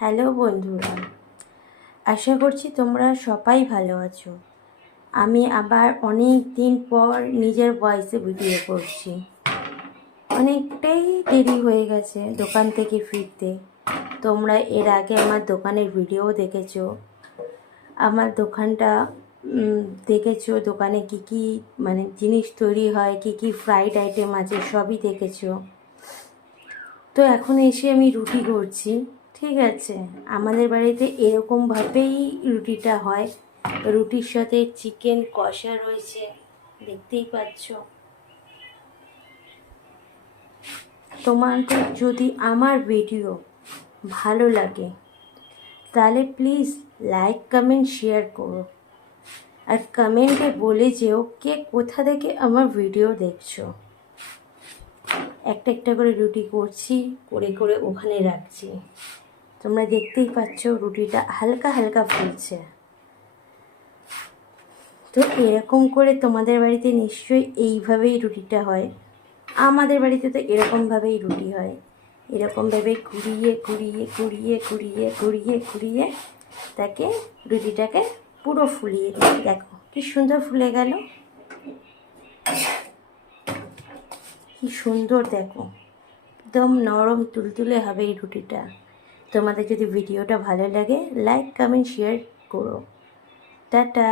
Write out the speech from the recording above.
Hello বন্ধুরা, আশা করছি তোমরা সবাই ভালো আছো। আমি আবার অনেক দিন পর নিজের ভয়েসে ভিডিও করছি। অনেকটাই দেরি হয়ে গেছে দোকান থেকে ফিরতে। তোমরা এর আগে আমার দোকানের ভিডিও দেখেছো, আমার দোকানটা দেখেছো, দোকানে কি কি জিনিস তৈরি হয়, কি কি ফ্রাইড আইটেম আছে সবই দেখেছো। তো এখন এসে আমি রুটি করছি। ঠিক আছে, আমাদের বাড়িতে এরকমভাবেই রুটিটা হয়। রুটির সাথে চিকেন কষা রয়েছে, দেখতেই পাচ্ছ। তোমাদের যদি আমার ভিডিও ভালো লাগে তাহলে প্লিজ লাইক কমেন্ট শেয়ার করো, আর কমেন্টে বলে যেও কে কোথা থেকে আমার ভিডিও দেখছো। একটা একটা করে রুটি করছি, করে করে ওখানে রাখছি। তোমরা দেখতেই পাচ্ছ রুটিটা হালকা হালকা ফুলছে। তো এরকম করে তোমাদের বাড়িতে নিশ্চয়ই এইভাবেই রুটিটা হয়। আমাদের বাড়িতে তো এরকমভাবেই রুটি হয়, এরকমভাবে ঘুরিয়ে ঘুরিয়ে ঘুরিয়ে ঘুরিয়ে ঘুরিয়ে ঘুরিয়ে তাকে রুটিটাকে পুরো ফুলিয়ে দিই। দেখো কি সুন্দর ফুলে গেল, কি সুন্দর দেখো, একদম নরম তুলতুলে হবে এই রুটিটা। তোমাদের যদি ভিডিওটা ভালো লাগে লাইক কমেন্ট শেয়ার করো। টাটা।